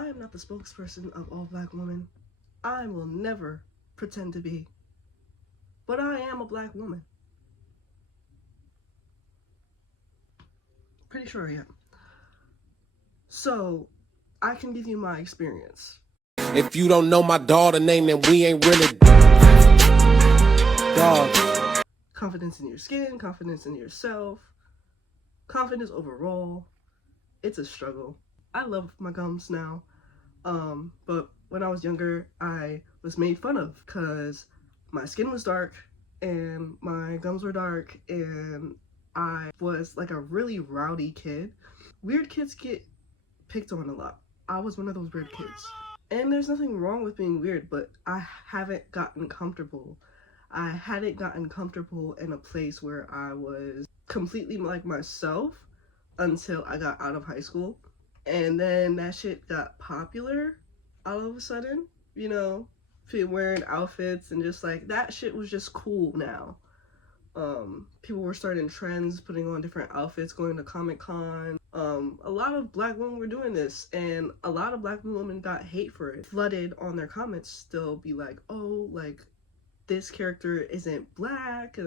I am not the spokesperson of all black women. I will never pretend to be. But I am a black woman. Pretty sure I am. So, I can give you my experience. If you don't know my daughter name, then we ain't really dogs. Confidence in your skin, confidence in yourself, confidence overall. It's a struggle. I love my gums now. But when I was younger, I was made fun of because my skin was dark and my gums were dark and I was like a really rowdy kid. Weird kids get picked on a lot. I was one of those weird kids. And there's nothing wrong with being weird, but I haven't gotten comfortable. I hadn't gotten comfortable in a place where I was completely like myself until I got out of high school. And then that shit got popular all of a sudden, you know, wearing outfits and just like that shit was just cool now. People were starting trends, putting on different outfits, going to Comic-Con. A lot of black women were doing this, and a lot of black women got hate for it. Flooded on their comments still be like, oh, like, this character isn't black,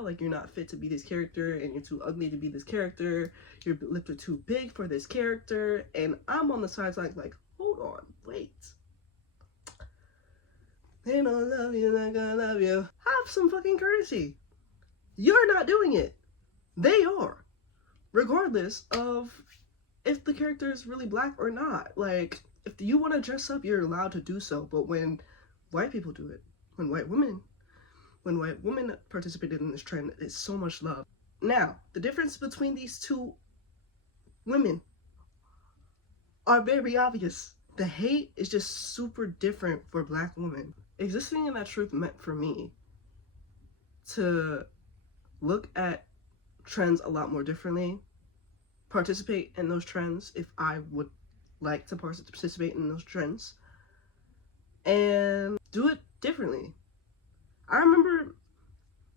like, you're not fit to be this character, and you're too ugly to be this character, your lips are too big for this character, and I'm on the sides like, hold on, wait. They don't love you like I love you. Have some fucking courtesy. You're not doing it. They are. Regardless of if the character is really black or not. Like, if you want to dress up, you're allowed to do so. But when white people do it, when white women participated in this trend, it's so much love. Now, the difference between these two women are very obvious. The hate is just super different for black women. Existing in that truth meant for me to look at trends a lot more differently, participate in those trends if I would like to participate in those trends, and do it differently. I remember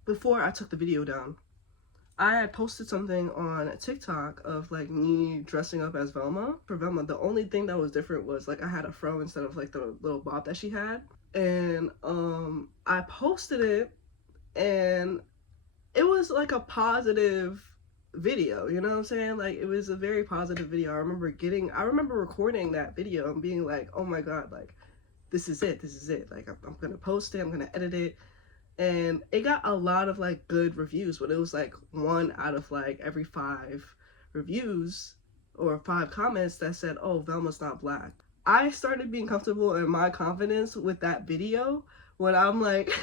before I took the video down, I had posted something on TikTok of like me dressing up as Velma. For Velma, the only thing that was different was like I had a fro instead of like the little bob that she had. And I posted it and it was like a positive video, you know what I'm saying? Like it was a very positive video. I remember recording that video and being like, oh my god, like this is it. Like I'm gonna post it, I'm gonna edit it. And it got a lot of like good reviews, but it was like 1 out of like every 5 reviews or 5 comments that said, oh, Velma's not black. I started being comfortable in my confidence with that video when I'm like,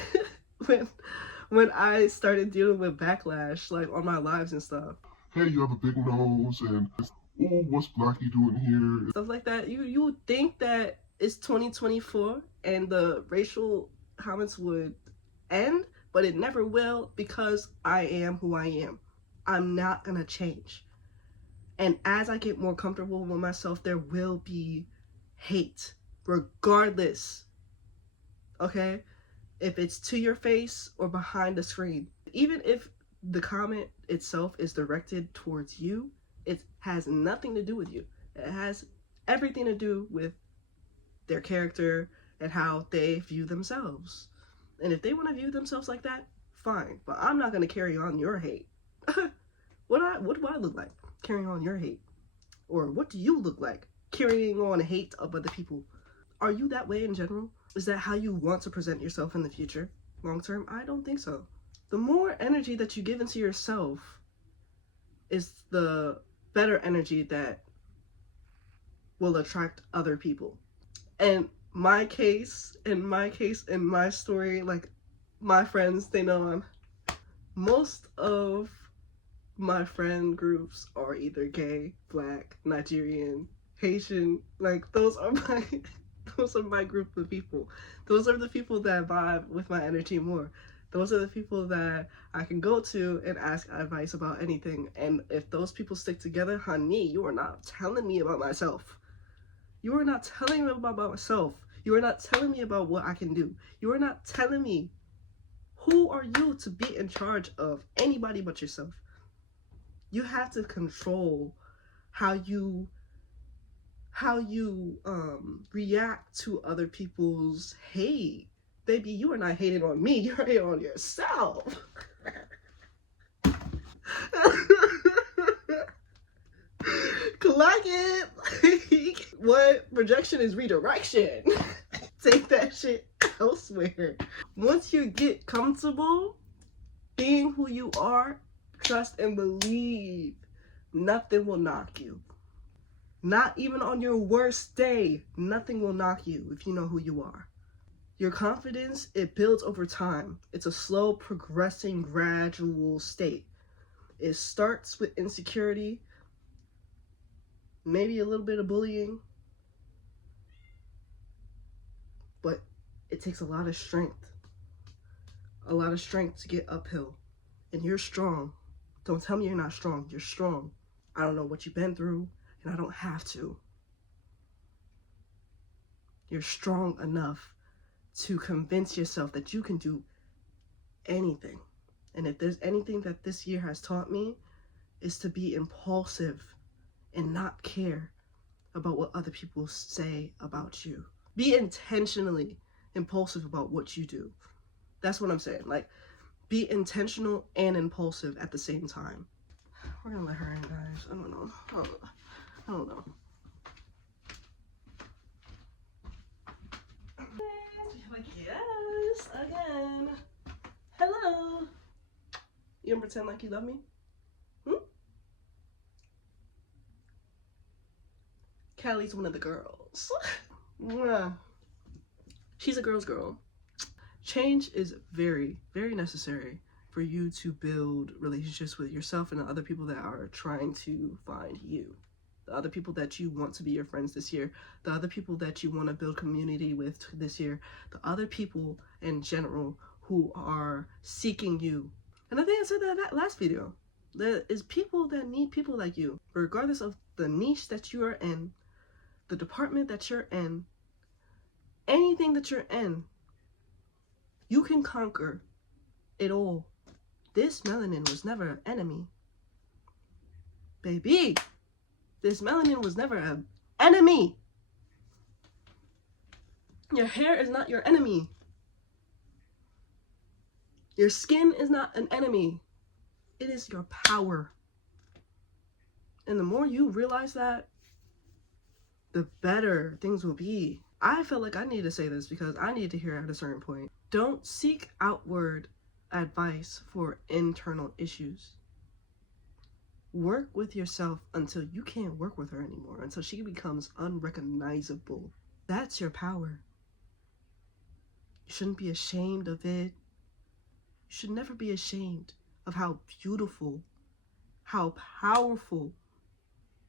when I started dealing with backlash like on my lives and stuff. Hey, you have a big nose, and oh, what's Blackie doing here? Stuff like that. You would think that it's 2024 and the racial comments would end, but it never will because I am who I am. I'm not gonna change. And as I get more comfortable with myself, there will be hate, regardless. Okay? If it's to your face or behind the screen. Even if the comment itself is directed towards you, it has nothing to do with you. It has everything to do with their character and how they view themselves. And if they want to view themselves like that, fine. But I'm not going to carry on your hate. What do I look like carrying on your hate? Or what do you look like carrying on hate of other people? Are you that way in general? Is that how you want to present yourself in the future? Long term? I don't think so. The more energy that you give into yourself is the better energy that will attract other people. And my case, in my story, like my friends, they know most of my friend groups are either gay, black, Nigerian, Haitian. Like those are my group of people. Those are the people that vibe with my energy more. Those are the people that I can go to and ask advice about anything. And if those people stick together, honey, you are not telling me about myself. You are not telling me about myself. You are not telling me about what I can do. You are not telling me who are you to be in charge of anybody but yourself. You have to control how you how you react to other people's hate. Baby, you are not hating on me, you're hating on yourself. Clock it. What? Rejection is redirection. Take that shit elsewhere. Once you get comfortable being who you are, trust and believe nothing will knock you. Not even on your worst day, nothing will knock you if you know who you are. Your confidence, it builds over time. It's a slow, progressing, gradual state. It starts with insecurity, maybe a little bit of bullying, but it takes a lot of strength to get uphill. And you're strong. Don't tell me you're not strong. You're strong. I don't know what you've been through, and I don't have to. You're strong enough to convince yourself that you can do anything. And if there's anything that this year has taught me, is to be impulsive and not care about what other people say about you. Be intentionally impulsive about what you do. That's what I'm saying. Like, be intentional and impulsive at the same time. We're gonna let her in, guys. I don't know. Like, yes, again. Hello. You gonna pretend like you love me? Callie's one of the girls. She's a girl's girl. Change is very, very necessary for you to build relationships with yourself and the other people that are trying to find you. The other people that you want to be your friends this year. The other people that you want to build community with this year. The other people in general who are seeking you. And I think I said that in that last video. There is people that need people like you. Regardless of the niche that you are in, the department that you're in, anything that you're in, you can conquer it all. This melanin was never an enemy. Baby, this melanin was never an enemy. Your hair is not your enemy. Your skin is not an enemy. It is your power. And the more you realize that, the better things will be. I felt like I need to say this because I need to hear it at a certain point. Don't seek outward advice for internal issues. Work with yourself until you can't work with her anymore, until she becomes unrecognizable. That's your power. You shouldn't be ashamed of it. You should never be ashamed of how beautiful, how powerful,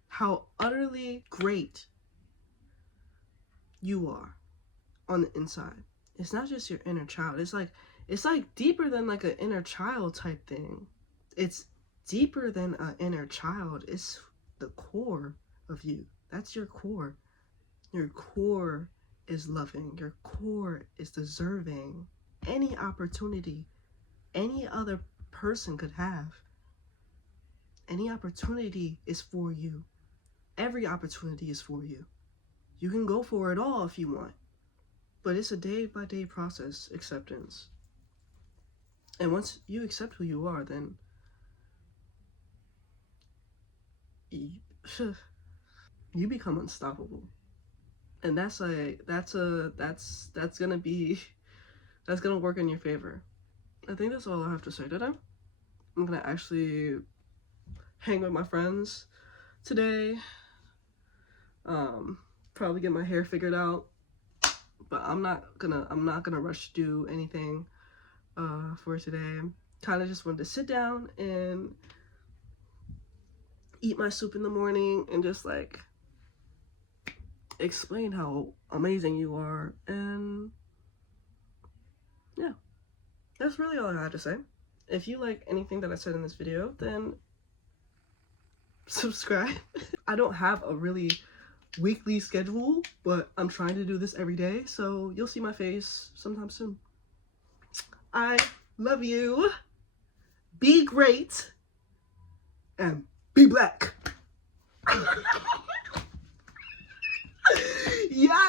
how utterly great you are on the inside. It's not just your inner child. It's like deeper than like an inner child type thing. It's deeper than an inner child. It's the core of you. That's your core. Your core is loving. Your core is deserving. Any opportunity any other person could have. Any opportunity is for you. Every opportunity is for you. You can go for it all if you want. But it's a day-by-day process, acceptance. And once you accept who you are, then you become unstoppable. And that's gonna work in your favor. I think that's all I have to say today. I'm gonna actually hang with my friends today. Probably get my hair figured out. But I'm not gonna rush to do anything for today. Kind of just wanted to sit down and eat my soup in the morning and just like explain how amazing you are. And yeah, that's really all I had to say. If you like anything that I said in this video, then subscribe. I don't have a really weekly schedule, but I'm trying to do this every day, so you'll see my face sometime soon. I love you. Be great and be black. Yeah,